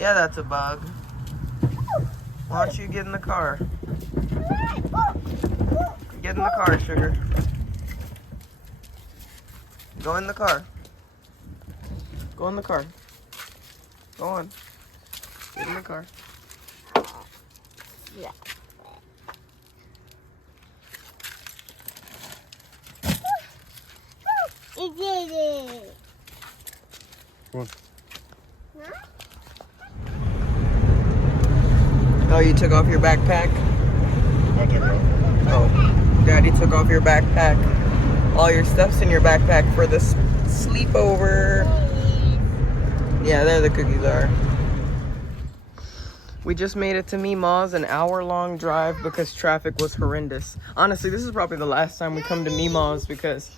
Yeah, that's a bug. Why don't you get in the car? Get in the car, sugar. Go in the car. Go in the car. Go on. Get in the car. Yeah. It did it. Come on. Huh? Oh, you took off your backpack? I'll take it off. Oh, Daddy took off your backpack. All your stuff's in your backpack for this sleepover. Yeah, there the cookies are. We just made it to Memas, an hour-long drive because traffic was horrendous. Honestly, this is probably the last time we come to Memas because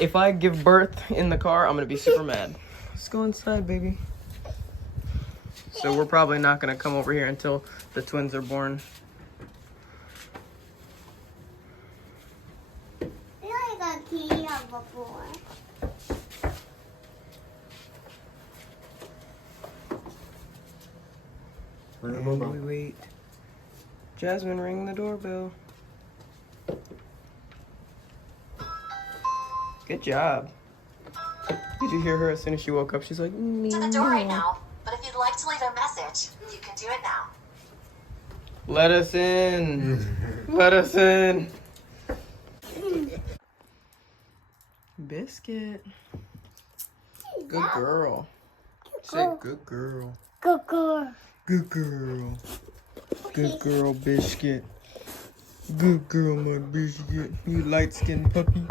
if I give birth in the car, I'm gonna be super mad. Let's go inside, baby. So we're probably not gonna come over here until the twins are born. I got key up before. And we wait. Jasmine, ring the doorbell. Good job. Did you hear her as soon as she woke up? She's like, To the door right now, but if you'd like to leave a message, you can do it now. let us in. Let us in. Biscuit. Good girl. Say good girl. Good girl. Good girl. Good girl, Biscuit. Good girl, my Biscuit. You light-skinned puppy.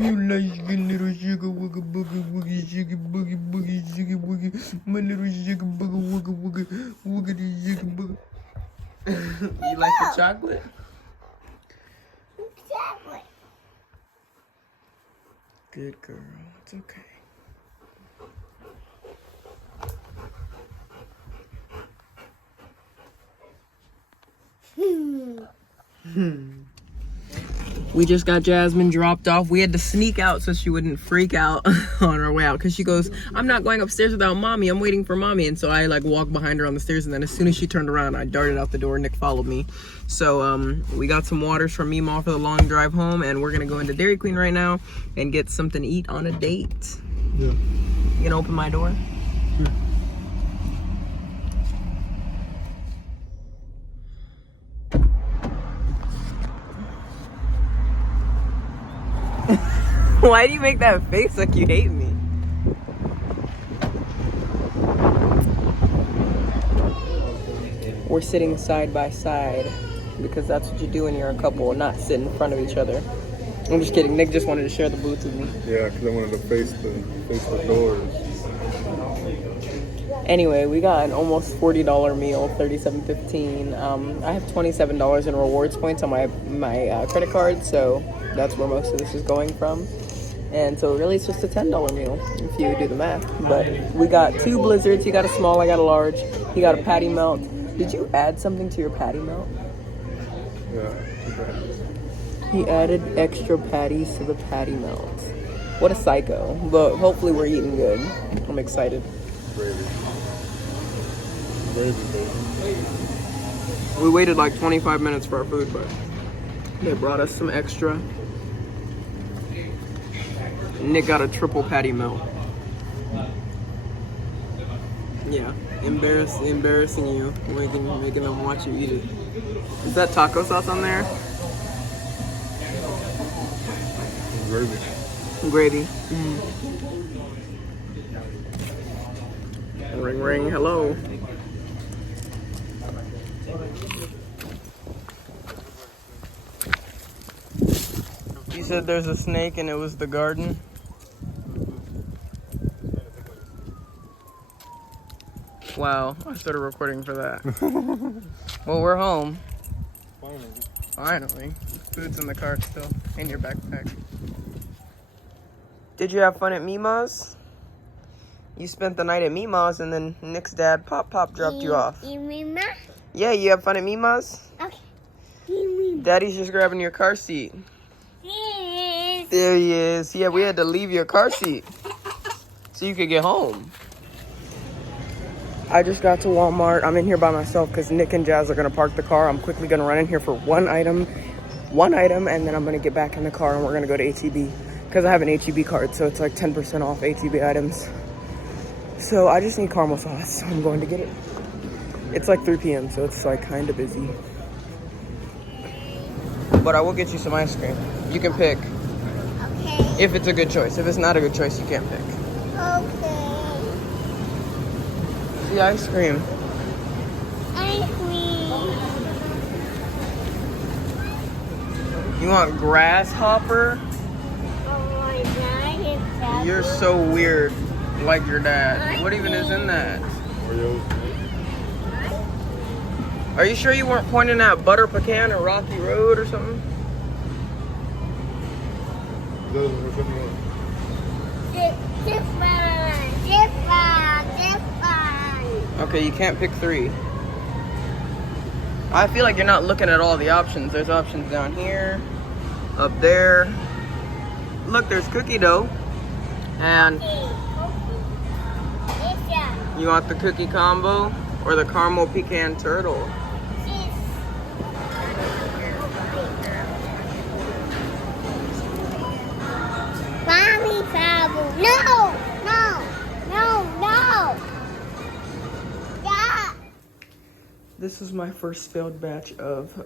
You light-skinned little sugar wooga boogie woogie sugar boogie boogie sugar woogie. My little sugar booga wooga wooga woogity sugar booga. You like the chocolate? Exactly. Good girl. It's okay. We just got Jasmine dropped off. We had to sneak out so she wouldn't freak out on our way out because she goes, I'm not going upstairs without mommy. I'm waiting for mommy. And so I like walked behind her on the stairs, and then as soon as she turned around, I darted out the door. Nick followed me. So we got some waters from Meemaw for the long drive home, and we're gonna go into Dairy Queen right now and get something to eat on a date. Yeah. You gonna open my door? Sure. Why do you make that face like you hate me? We're sitting side by side because that's what you do when you're a couple, not sit in front of each other. I'm just kidding. Nick just wanted to share the booth with me. Yeah, because I wanted to face the doors. Anyway, we got an almost $40 meal, $37.15. I have $27 in rewards points on my credit card, so that's where most of this is going from. And so really it's just a $10 meal if you do the math. But we got 2 blizzards. You got a small, I got a large. You got a patty melt. Did you add something to your patty melt? Yeah. He added extra patties to the patty melt. What a psycho. But hopefully we're eating good. I'm excited. Gravy. Gravy, baby. We waited like 25 minutes for our food, but they brought us some extra. Nick got a triple patty melt. Yeah, embarrassing you, making them watch you eat it. Is that taco sauce on there? Gravy. Gravy. Ring, ring, hello. You said there's a snake and it was the garden? Wow, I started recording for that. Well, we're home. Finally. Food's in the car still, in your backpack. Did you have fun at Memas? You spent the night at Memas and then Nick's dad, Pop, dropped you off. You mean that? Yeah, you have fun at Memas? Okay. You mean Daddy's just grabbing your car seat. this? There he is. Yeah, we had to leave your car seat so you could get home. I just got to Walmart. I'm in here by myself because Nick and Jazz are gonna park the car. I'm quickly gonna run in here for one item, and then I'm gonna get back in the car and we're gonna go to HEB because I have an HEB card, so it's like 10% off HEB items. So I just need caramel sauce. I'm going to get it. It's like 3 p.m., so it's like kind of busy. But I will get you some ice cream. You can pick Okay. if it's a good choice. If it's not a good choice, you can't pick. Okay. The ice cream. Ice cream. You want grasshopper? Oh my God, it's so You're so weird, like your dad. What even is in that? Oreos. Are you sure you weren't pointing at Butter Pecan or Rocky Road or something? Those are something else. Different. Okay, you can't pick 3. I feel like you're not looking at all the options. There's options down here, up there. Look, there's cookie dough. And you want the cookie combo or the caramel pecan turtle? Mommy travel. No. Yeah. This is my first failed batch of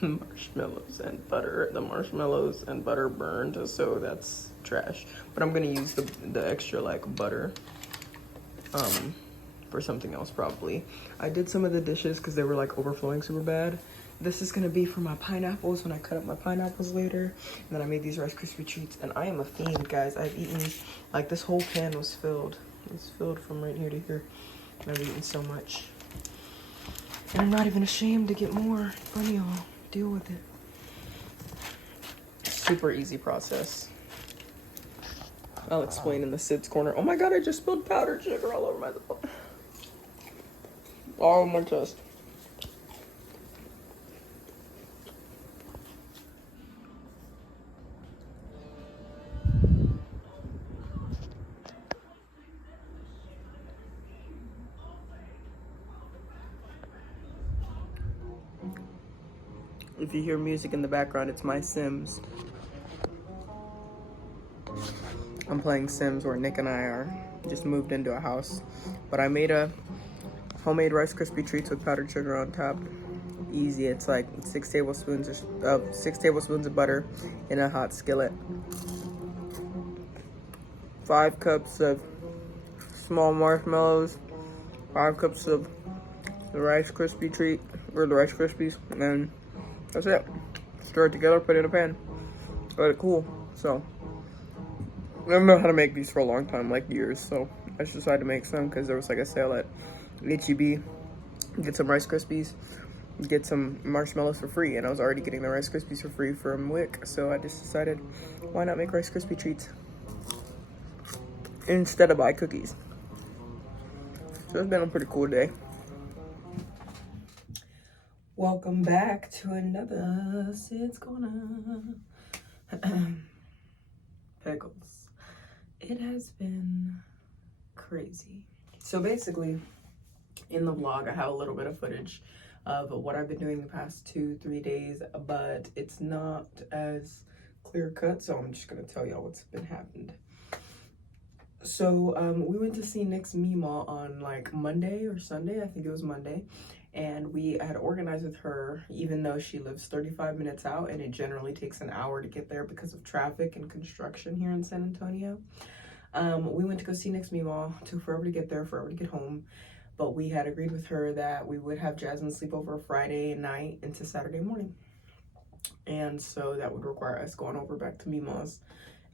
marshmallows and butter. The marshmallows and butter burned, so that's trash. But I'm gonna use the extra like butter for something else probably. I did some of the dishes because they were like overflowing super bad. This is gonna be for my pineapples when I cut up my pineapples later. And then I made these Rice Krispie treats, and I am a fiend, guys. I've eaten like this whole pan was filled. It's filled from right here to here. And I've eaten so much. And I'm not even ashamed to get more from y'all. Deal with it. Super easy process. I'll explain in the Sid's corner. Oh my God, I just spilled powdered sugar all over my all over my chest. If you hear music in the background, it's my Sims. I'm playing Sims where Nick and I are just moved into a house. But I made a homemade Rice Krispie treats with powdered sugar on top. Easy. It's like 6 tablespoons of butter in a hot skillet. 5 cups of small marshmallows. 5 cups of the Rice Krispie treat or the Rice Krispies, and then that's it. Stir it together, put it in a pan, let it cool. So I've known how to make these for a long time, like years. So I just decided to make some because there was like a sale at HEB. Get some Rice Krispies, get some marshmallows for free, and I was already getting the Rice Krispies for free from Wick. So I just decided, why not make Rice Krispie treats instead of buy cookies? So it's been a pretty cool day. Welcome back to another Sid's Corner. Pickles. It has been crazy. So basically, in the vlog, I have a little bit of footage of what I've been doing the past 2-3 days, but it's not as clear cut, so I'm just gonna tell y'all what's been happened. So we went to see Nick's Mima on like Monday or Sunday, I think it was Monday. And we had organized with her, even though she lives 35 minutes out and it generally takes an hour to get there because of traffic and construction here in San Antonio. We went to go see Nick's Mima, took forever to get there, forever to get home. But we had agreed with her that we would have Jasmine sleep over Friday night into Saturday morning. And so that would require us going over back to Mima's.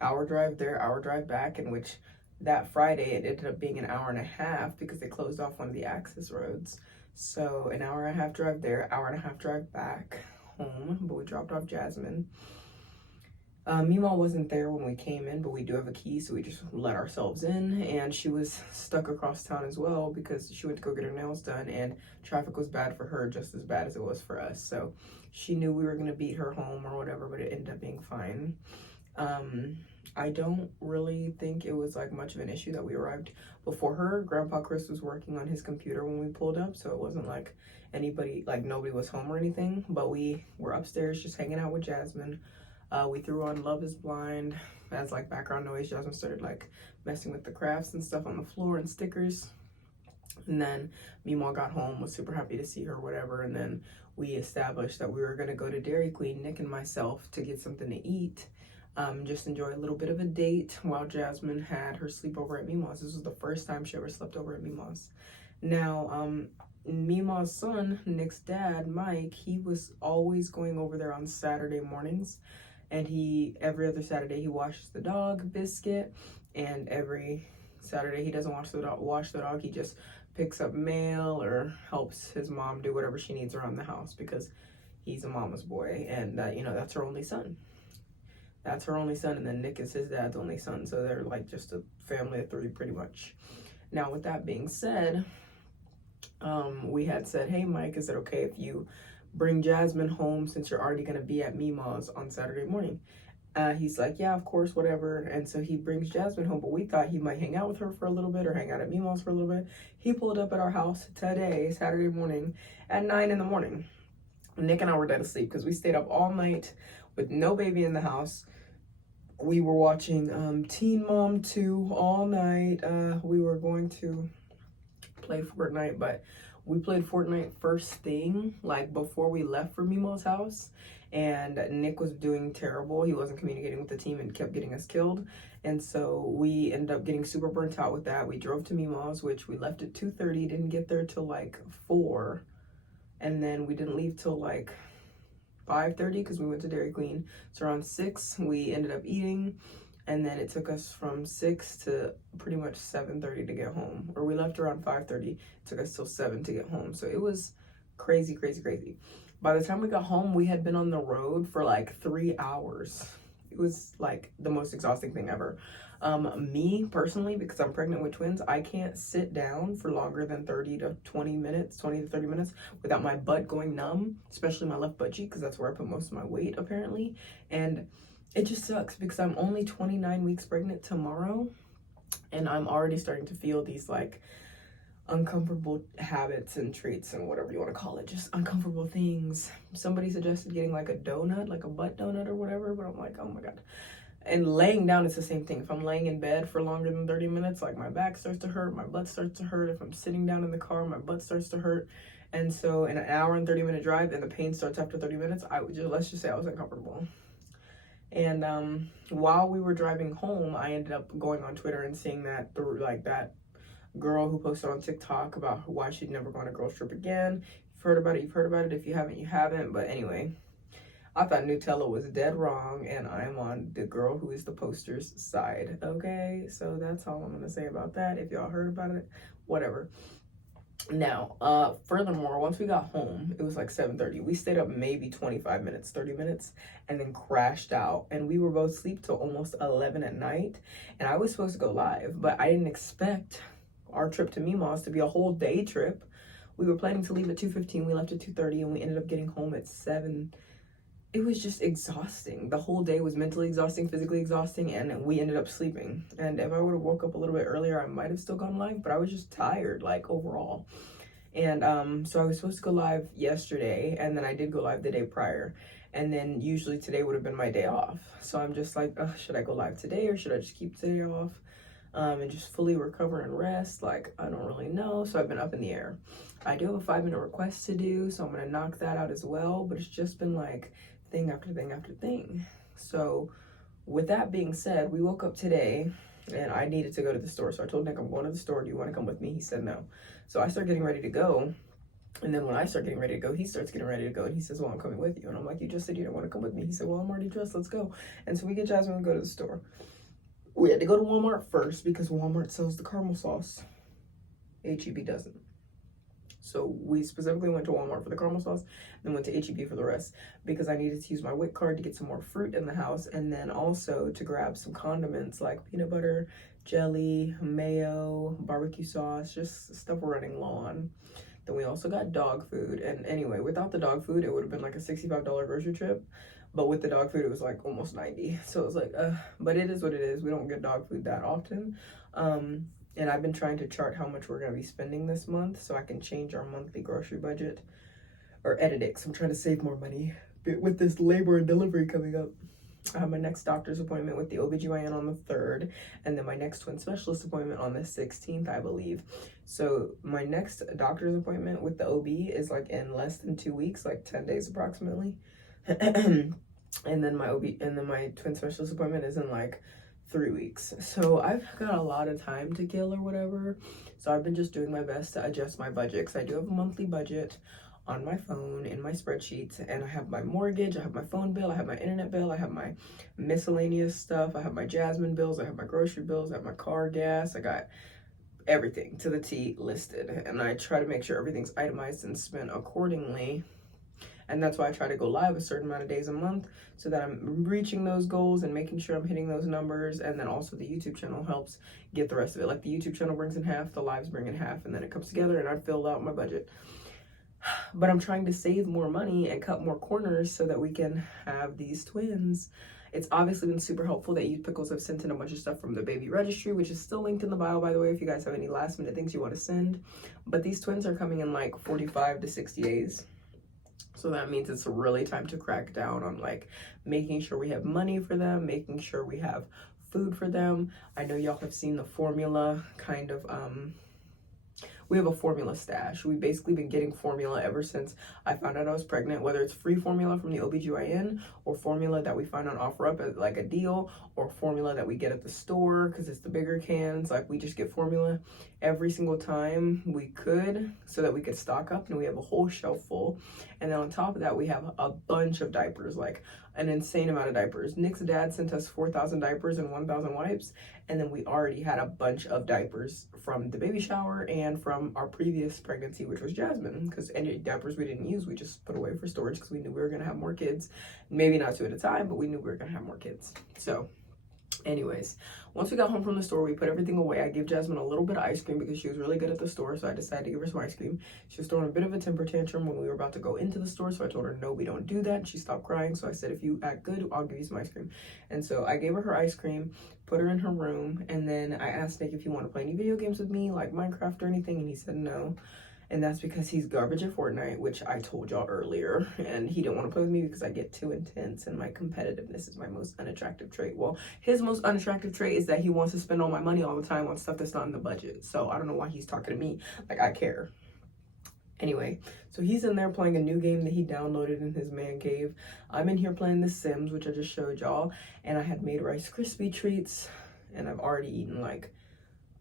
Hour drive there, hour drive back, in which that Friday it ended up being an hour and a half because they closed off one of the access roads. So an hour and a half drive there, hour and a half drive back home, but we dropped off Jasmine. Mima wasn't there when we came in, but we do have a key, so we just let ourselves in. And she was stuck across town as well because she went to go get her nails done, and traffic was bad for her just as bad as it was for us. So she knew we were gonna beat her home or whatever, but it ended up being fine. I don't really think it was like much of an issue that we arrived before her. Grandpa Chris was working on his computer when we pulled up, so it wasn't like anybody, like nobody was home or anything. But we were upstairs just hanging out with Jasmine. We threw on Love is Blind as like background noise. Jasmine started like messing with the crafts and stuff on the floor and stickers. And then Meemaw got home, was super happy to see her, whatever. And then we established that we were gonna go to Dairy Queen, Nick and myself, to get something to eat. Just enjoy a little bit of a date while Jasmine had her sleepover at Memas. This was the first time she ever slept over at Memas. Now, Meema's son, Nick's dad, Mike, he was always going over there on Saturday mornings. And every other Saturday, he washes the dog, Biscuit. And every Saturday, he doesn't wash the dog. He just picks up mail or helps his mom do whatever she needs around the house because he's a mama's boy. And, that's her only son. That's her only son, and then Nick is his dad's only son, so they're like just a family of 3 pretty much. Now, with that being said, we had said, hey Mike, is it okay if you bring Jasmine home since you're already gonna be at Meema's on Saturday morning? He's like, yeah, of course, whatever. And so he brings Jasmine home, but we thought he might hang out with her for a little bit or hang out at Meema's for a little bit. He pulled up at our house today, Saturday morning, at 9 in the morning. Nick and I were dead asleep because we stayed up all night with no baby in the house. We were watching Teen Mom 2 all night. We were going to play Fortnite, but we played Fortnite first thing, like before we left for Memo's house. And Nick was doing terrible. He wasn't communicating with the team and kept getting us killed. And so we ended up getting super burnt out with that. We drove to Memo's, which we left at 2:30, didn't get there till like 4. And then we didn't leave till like 5:30 because we went to Dairy Queen. So around 6 we ended up eating, and then it took us from 6 to pretty much 7:30 to get home. Or we left around 5:30. It took us till 7 to get home. So it was crazy. By the time we got home, we had been on the road for like 3 hours. It was like the most exhausting thing ever. Me personally, because I'm pregnant with twins, I can't sit down for longer than 20 to 30 minutes without my butt going numb, especially my left butt cheek, because that's where I put most of my weight apparently. And it just sucks because I'm only 29 weeks pregnant tomorrow, and I'm already starting to feel these like uncomfortable habits and traits and whatever you want to call it, just uncomfortable things. Somebody suggested getting like a donut, like a butt donut or whatever, but I'm like, oh my god. And laying down, it's the same thing. If I'm laying in bed for longer than 30 minutes, like my back starts to hurt, my butt starts to hurt. If I'm sitting down in the car, my butt starts to hurt. And so in an hour and 30-minute drive, and the pain starts after 30 minutes, let's just say I was uncomfortable. And while we were driving home, I ended up going on Twitter and seeing that that girl who posted on TikTok about why she'd never go on a girls trip again. You've heard about it. If you haven't, you haven't. But anyway, I thought Nutella was dead wrong, and I'm on the girl who is the poster's side. Okay, so that's all I'm gonna say about that. If y'all heard about it, whatever. Now, furthermore, once we got home, it was like 7:30. We stayed up maybe 25 minutes, 30 minutes, and then crashed out. And we were both asleep till almost 11 at night. And I was supposed to go live, but I didn't expect our trip to Memas to be a whole day trip. We were planning to leave at 2:15. We left at 2:30, and we ended up getting home at 7. It was just exhausting. The whole day was mentally exhausting, physically exhausting, and we ended up sleeping. And if I would have woke up a little bit earlier, I might have still gone live, but I was just tired, like, overall. And so I was supposed to go live yesterday, and then I did go live the day prior. And then usually today would have been my day off. So I'm just like, should I go live today, or should I just keep today off and just fully recover and rest? Like, I don't really know. So I've been up in the air. I do have a 5-minute request to do, so I'm going to knock that out as well. But it's just been like thing after thing after thing. So with that being said, we woke up today and I needed to go to the store. So I told Nick, I'm going to the store. Do you want to come with me? He said no. So I start getting ready to go. And then when I start getting ready to go, he starts getting ready to go. And he says, well, I'm coming with you. And I'm like, you just said you didn't want to come with me. He said, well, I'm already dressed. Let's go. And so we get Jasmine to go to the store. We had to go to Walmart first because Walmart sells the caramel sauce. H-E-B doesn't. So we specifically went to Walmart for the caramel sauce, then went to H-E-B for the rest because I needed to use my WIC card to get some more fruit in the house, and then also to grab some condiments like peanut butter, jelly, mayo, barbecue sauce, just stuff we're running low on. Then we also got dog food. And anyway, without the dog food, it would have been like a $65 grocery trip. but with the dog food it was like almost 90. So it was like but it is what it is. We don't get dog food that often. And I've been trying to chart how much we're going to be spending this month so I can change our monthly grocery budget or edit it, because I'm trying to save more money with this labor and delivery coming up. I have my next doctor's appointment with the OBGYN on the 3rd, and then my next twin specialist appointment on the 16th, I believe. So my next doctor's appointment with the OB is like in less than 2 weeks, like 10 days approximately. And then my twin specialist appointment is in like 3 weeks. So I've got a lot of time to kill or whatever. So I've been just doing my best to adjust my budget, because I do have a monthly budget on my phone in my spreadsheets, and I have my mortgage, I have my phone bill, I have my internet bill, I have my miscellaneous stuff, I have my Jasmine bills, I have my grocery bills, I have my car gas, I got everything to the T listed, and I try to make sure everything's itemized and spent accordingly. And that's why I try to go live a certain amount of days a month, so that I'm reaching those goals and making sure I'm hitting those numbers. And then also the YouTube channel helps get the rest of it. Like the YouTube channel brings in half, the lives bring in half, and then it comes together and I filled out my budget. But I'm trying to save more money and cut more corners so that we can have these twins. It's obviously been super helpful that You Pickles have sent in a bunch of stuff from the baby registry, which is still linked in the bio, by the way, if you guys have any last minute things you want to send. But these twins are coming in like 45 to 60 days. So that means it's really time to crack down on like making sure we have money for them, making sure we have food for them. I know y'all have seen the formula kind of, we have a formula stash. We've basically been getting formula ever since I found out I was pregnant, whether it's free formula from the OBGYN or formula that we find on OfferUp as like a deal, or formula that we get at the store because it's the bigger cans. Like we just get formula every single time we could so that we could stock up, and we have a whole shelf full. And then on top of that, we have a bunch of diapers, like an insane amount of diapers. Nick's dad sent us 4,000 diapers and 1,000 wipes. And then we already had a bunch of diapers from the baby shower and from our previous pregnancy, which was Jasmine, because any diapers we didn't use, we just put away for storage because we knew we were going to have more kids. Maybe not 2 at a time, but we knew we were going to have more kids. So anyways, once we got home from the store, we put everything away. I gave Jasmine a little bit of ice cream because she was really good at the store, so I decided to give her some ice cream. She was throwing a bit of a temper tantrum when we were about to go into the store, so I told her, no, we don't do that. She stopped crying, so I said, if you act good, I'll give you some ice cream. And so I gave her ice cream, put her in her room, and then I asked Nick if he wanted to play any video games with me, like Minecraft or anything, and he said no. And that's because he's garbage at Fortnite, which I told y'all earlier. And he didn't want to play with me because I get too intense, and my competitiveness is my most unattractive trait. Well, his most unattractive trait is that he wants to spend all my money all the time on stuff that's not in the budget. So I don't know why he's talking to me like I care. Anyway, so he's in there playing a new game that he downloaded in his man cave. I'm in here playing The Sims, which I just showed y'all. And I had made Rice Krispie treats, and I've already eaten like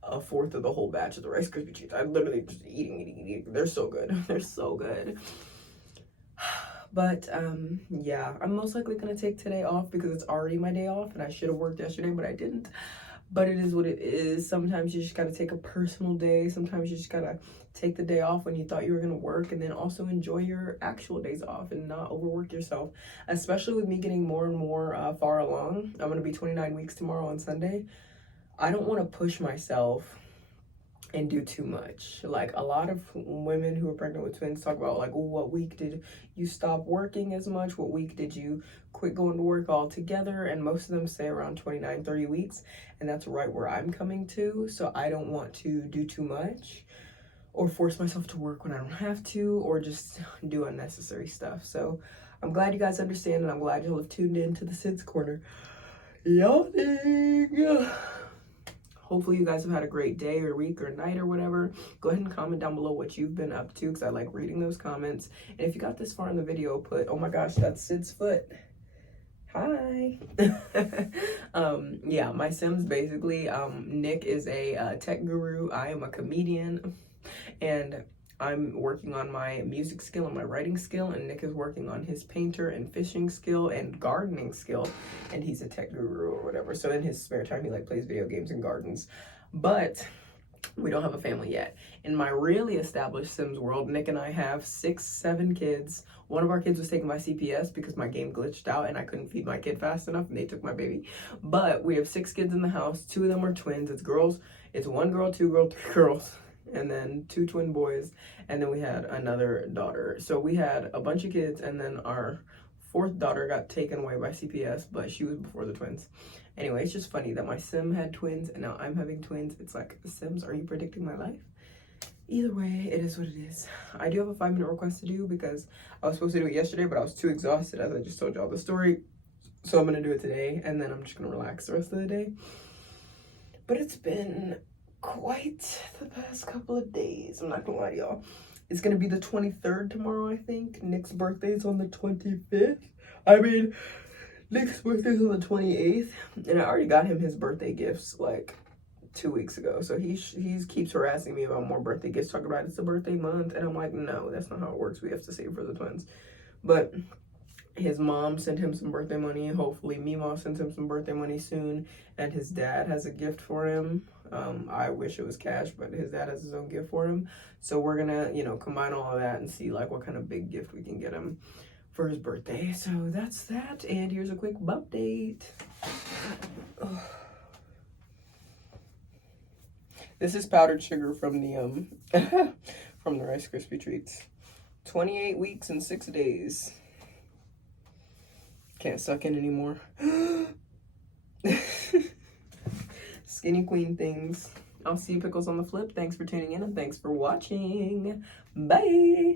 a fourth of the whole batch of the Rice Krispie treats. I'm literally just eating. They're so good. They're so good. But yeah, I'm most likely gonna take today off because it's already my day off, and I should have worked yesterday, but I didn't. But it is what it is. Sometimes you just gotta take a personal day. Sometimes you just gotta take the day off when you thought you were gonna work, and then also enjoy your actual days off and not overwork yourself. Especially with me getting more and more far along. I'm gonna be 29 weeks tomorrow on Sunday. I don't want to push myself and do too much. Like a lot of women who are pregnant with twins talk about like, well, what week did you stop working as much? What week did you quit going to work altogether? And most of them say around 29, 30 weeks. And that's right where I'm coming to. So I don't want to do too much or force myself to work when I don't have to, or just do unnecessary stuff. So I'm glad you guys understand, and I'm glad you'll have tuned in to the Sids Corner. Yawning. Hopefully you guys have had a great day or week or night or whatever. Go ahead and comment down below what you've been up to, because I like reading those comments. And if you got this far in the video, put, oh my gosh, that's Sid's foot. Hi. Yeah, my Sims basically, Nick is a tech guru. I am a comedian, and I'm working on my music skill and my writing skill, and Nick is working on his painter and fishing skill and gardening skill, and he's a tech guru or whatever. So in his spare time, he like plays video games and gardens. But we don't have a family yet. In my really established Sims world, Nick and I have 6, 7 kids. One of our kids was taken by CPS because my game glitched out and I couldn't feed my kid fast enough, and they took my baby. But we have 6 kids in the house. 2 of them are twins. It's girls. It's 1 girl, 2 girls, 3 girls. And then 2 twin boys, and then we had another daughter. So we had a bunch of kids, and then our fourth daughter got taken away by CPS, but she was before the twins. Anyway, it's just funny that my sim had twins and now I'm having twins. It's like, Sims, are you predicting my life? Either way, it is what it is. I do have a 5-minute request to do because I was supposed to do it yesterday, but I was too exhausted, as I just told y'all the story. So I'm gonna do it today, and then I'm just gonna relax the rest of the day. But it's been quite the past couple of days. I'm not gonna lie to y'all. It's gonna be the 23rd tomorrow, I think. Nick's birthday's on the 25th. I mean, Nick's birthday's on the 28th, and I already got him his birthday gifts like 2 weeks ago. So he keeps harassing me about more birthday gifts, talking about it's the birthday month, and I'm like, no, that's not how it works. We have to save for the twins. But his mom sent him some birthday money. Hopefully Memas sends him some birthday money soon, and his dad has a gift for him. I wish it was cash, but his dad has his own gift for him. So we're gonna, you know, combine all of that and see like what kind of big gift we can get him for his birthday. So that's that, and here's a quick update. This is powdered sugar from the from the Rice Krispie treats. 28 weeks and 6 days. Can't suck in anymore. Skinny queen things. I'll see you pickles on the flip. Thanks for tuning in and thanks for watching. Bye.